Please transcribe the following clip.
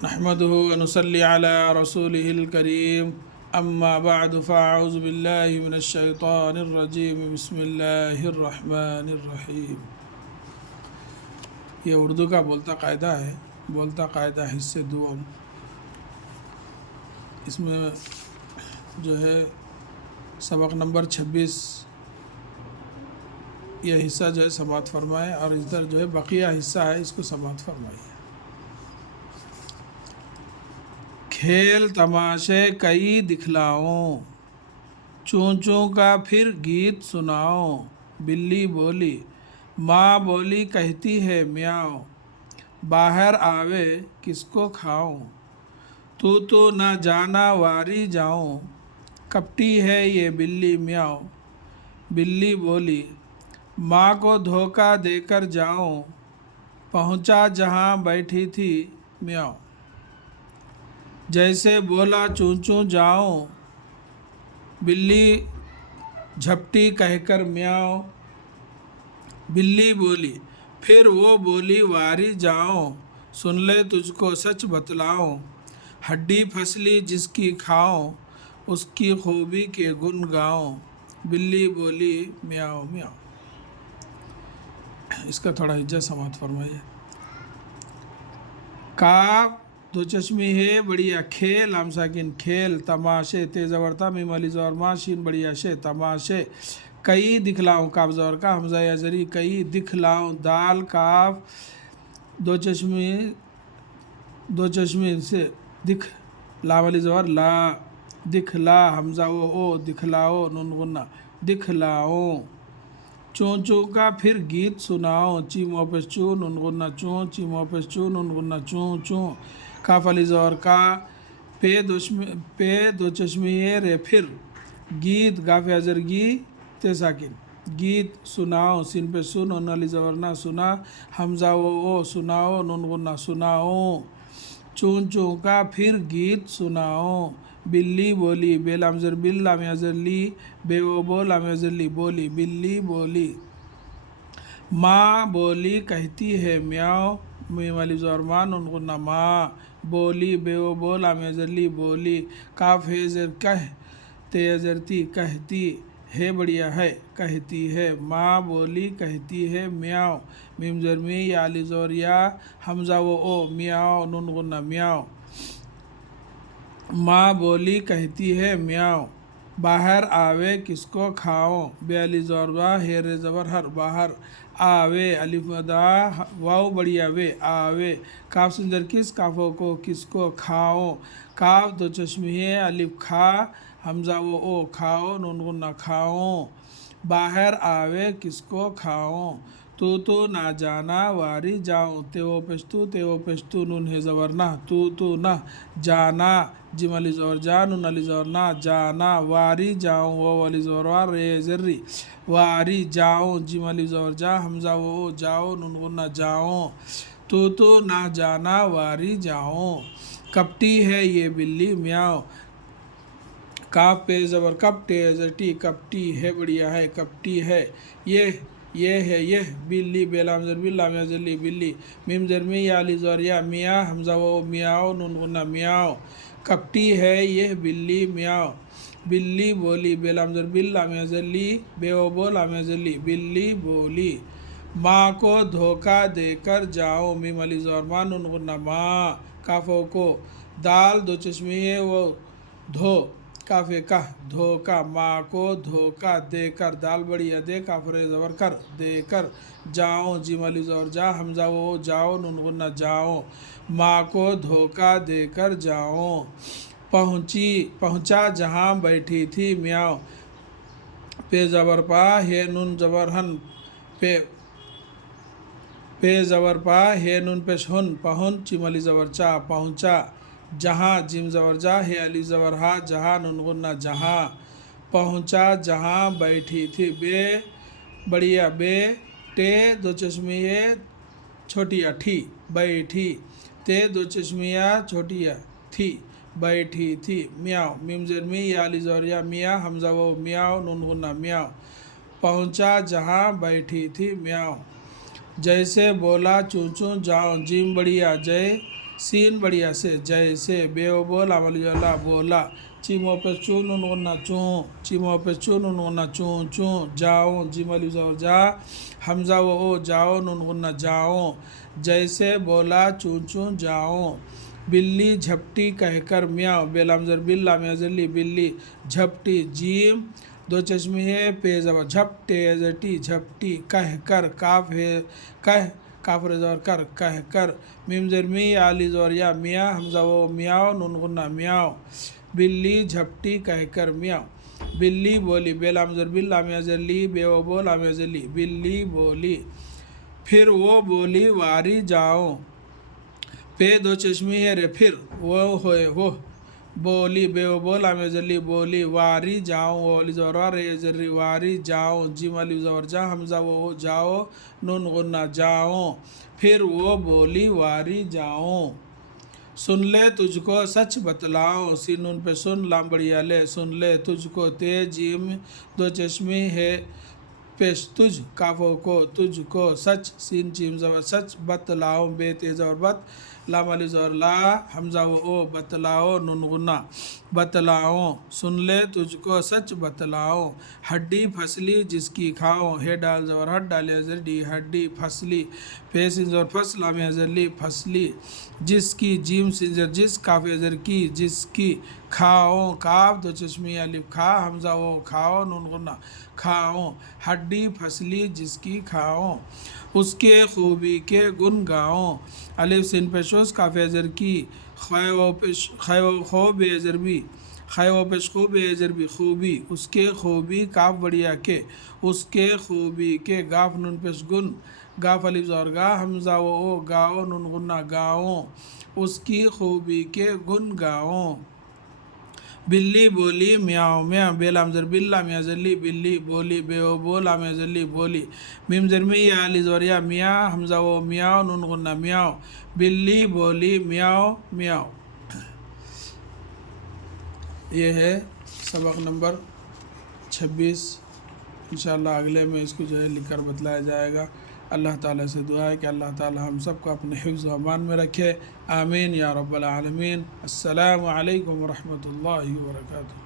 नहमदुहु व नुसल्ली अला रसूलिहिल करीम अम्मा बअद फ़अऊज़ु बिल्लाहि मिनश शैतानिर रजीम बिस्मिल्लाहिर रहमानिर रहीम। ये उर्दू का बोलता कायदा है। बोलता कायदा हिस्से दुआम। इसमें जो है सबक नंबर 26 यह हिस्सा जो है समाअत फरमाए और इधर जो है बकिया हिस्सा है इसको समाअत फरमाइए। खेल तमाशे कई दिखलाओ, चूं चूं का फिर गीत सुनाओ। बिल्ली बोली माँ बोली कहती है म्याऊं, बाहर आवे किसको खाऊं। तू ना जाना वारी जाऊं, कपटी है ये बिल्ली म्याऊं। बिल्ली बोली माँ को धोखा देकर जाऊं, पहुँचा जहाँ बैठी थी म्याऊं। जैसे बोला चूं चूं जाऊं, बिल्ली झपटी कहकर म्याऊं। बिल्ली बोली फिर वो बोली वारी जाऊं, सुन ले तुझको सच बतलाऊं। हड्डी फसली जिसकी खाऊं, उसकी खूबी के गुन गाऊं। बिल्ली बोली म्याऊं म्याऊं। इसका थोड़ा हिज्जा समाअत फरमाइए। काफ दो चश्मी है बढ़िया खेल हम साकिन खेल तमाशे तेज अवरता मीम अली ज़ोर माशीन बढ़िया शे तमाशे कई दिखलाऊं काफ ज़ोर का हमजा या जरी कई दिखलाऊं दाल काफ दो चश्मी से दिख ला वाली ज़ोर ला दिखला हमजा ओ दिखलाओ नून गुन्ना दिखलाओ। चूं चूं का फिर गीत सुनाओ, चीमो पे चू नून गुन्ना चूं चीमो पे चू नून गुन्ना चूं चूं। काफ अली ज़ोर का पे दो चश्मी रे फिर गीत गाफे अजरगी ते साकिन गीत सुनाओ सिन पे सुन नून अली ज़ोर ना सुना हमजा ओ सुनाओ नून गुन्ना सुनाओ। चूं चूं का फिर गीत सुनाओ। बिल्ली बोली बेलाम ज़र बिल लाम अज़र ली बे वो बोल लाम अज़र ली बोली बिल्ली बोली। माँ बोली कहती है म्याऊं मीम वाली ज़ोर माँ नून गुन्ना माँ बोली बे वो बोल लाम अज़र ली बोली। काफ है ज़र कह ते अज़र ती कहती है बढ़िया है कहती है। माँ बोली कहती है म्याऊं मीम ज़र मी या अली ज़ोर या हमजा वो ओ म्याऊं नून गुन्ना म्याऊं। माँ बोली कहती है म्याऊं, बाहर आवे किसको खाओ। बे अली ज़ोर बा हे रे ज़बर हर बाहर आवे अलिफ मदा वाव बढ़िया वे आवे। काफ सुंदर किस काफों को किसको खाओ। काफ दो चश्मी है अलिफ खा हमजा वो ओ खाओ नून गुन्ना खाओ। बाहर आवे किसको खाओ। तू ना जाना वारी जाऊं, तेवो पेशतू नून है ज़बर ना तू ना जाना जिम अली ज़ोर जा नून अली ज़ोर ना जाना। वारी जाऊं वो वाली ज़ोर वार रे ज़र्री वारी जाऊं जिम अली ज़ोर जा हमजा वो जाओ नून गुन्ना जाओ। तू ना जाना वारी जाऊं, कपटी है ये बिल्ली म्याऊं। काफ पे ज़बर कपटे टी कपटी है बढ़िया है कपटी है। ये है यह बिल्ली बेलाम ज़र बिल्ला मिया ज़ली बिल्ली मीम ज़र मी या अली ज़ोर या मियाँ हमजा वो मियाओ नून गुन्ना मियाओ। कपटी है यह बिल्ली म्याऊं। बिल्ली बोली बेलाम ज़र बिल्ला मिया ज़ली बे वो बोल मिया ज़ली बिल्ली बोली। माँ को धोखा देकर जाओ मीम अली ज़ोर माँ नून गुन्ना माँ। काफों को दाल दो चश्मी है वो धो काफे का धोखा माँ को धोखा देकर दाल बढ़िया दे काफरे ज़बर कर देकर जाओ जिम अली ज़ोर जा हमजा वो जाओ नून गुन्ना जाओ। माँ को धोखा देकर जाओ। पहुँचा जहाँ बैठी थी म्याऊं पे ज़बर पा हे नून ज़बर हन पे ज़बर पा हे नून पेश हुन पहुन चिम अली ज़बर चा पहुँचा जहाँ जिम ज़बर जा हे अली ज़बर हा जहाँ नून गुन्ना जहाँ। पहुँचा जहाँ बैठी थी बे बढ़िया बे टे दो चश्मिया छोटिया ठी बैठी ते दो चश्मिया छोटिया थी बैठी थी। म्याऊं मीम ज़र मी या अली ज़ोर या मियाँ हमजा वो म्याऊं नून गुन्ना म्याऊं। पहुँचा जहाँ बैठी थी म्याऊं। जैसे बोला चूं चूं जाऊं जिम बढ़िया जय सीन बढ़िया से जैसे बेओ बोल अमल जोला बोला चीमो पे चू नुन गुन्ना चूँ चीमो पे चू नुन गुन्ना चूँ चूँ जाओ जिमल जोर जा हमजा वो ओ जाओ नुन गुन्ना जाओ जैसे बोला चूँ चूँ जाओ बिल्ली झपटी कहकर म्याओ बेलामजर बिल्ला म्याजली बिल्ली झपटी जीम दो चश्मे है पे जबर झपटे जटी झपटी कहकर काफ है कह काफ रेजर कर कहकर मीम जर मी आली जोर या मियाँ हमजा वो मियाओ नुन गुन्ना मियाओ बिल्ली झपटी कहकर मियाओ बिल्ली बोली बेलामजर बिल्ला म्याजली बेओ बोला म्याजली बिल्ली बोली फिर वो बोली वारी जाओ पे दो चश्मी है रे फिर वो होए वो बोली बेओ बोला म्याजली बोली वारी जाओ ओली जोरा रे जर्री वारी जाओ जिम अली जोर जा हमजा वो जाओ नून गुन्ना जाओ फिर वो बोली वारी जाओ सुन ले तुझको सच बतलाओ सीनून पे सुन लाम बढ़िया ले सुन ले तुझको ते जिम दो चश्मे है पेश तुझ काफों को तुझको सच सीन चीम जबर सच बतलाओ बे तेज और बत लाम अली जोर ला हमजा वो ओ बतलाओ नुन गुन्ना बतलाओ सुन ले तुझको सच बतलाओ हड्डी फसली जिसकी खाओ हे डाल जबर हड डाले जल्दी हड्डी फसली फे सिंजर फसला में जल्दी फसली जिसकी जीम सिंजर जिस काफे जर की जिसकी खाओ काफ दो चश्मी अलिफ खा हमजा वो खाओ नुन गुन्ना खाओ हड्डी फसली जिसकी खाओ उसके खूबी के गुन गाओ अलिफ सिन पेशोस काफे जर की खैव खो बेजरबी खैव पेश खो बेजरबी खूबी उसके खूबी काफ बढ़िया के उसके खूबी के गाफ नुन पेश गुन गाफ अलिफ जोर गा हमजा वो ओ गाओ नुन गुन्ना गाओ उसकी खूबी के गुन गाओ बिल्ली बोली म्याओ म्याओ बेलाम जर बिल्ला म्या जल्ली बिल्ली बोली बेओ बोला म्या जल्ली बोली मीम जरमी या अली जोरिया मियाँ हमजा वो म्याओ नुन गुन्ना म्याओ बिल्ली बोली म्याओ म्याओ। ये है सबक नंबर 26। इंशाअल्लाह अगले में इसको जो है लिखकर बतलाया जाएगा। अल्लाह ताला से दुआ है कि अल्लाह ताला हम सबको अपने हिफ्ज़ व अमान में रखे। आमीन या रब्बल आलमीन। अस्सलामु अलैकुम व रहमतुल्लाहि व बरकातुहू।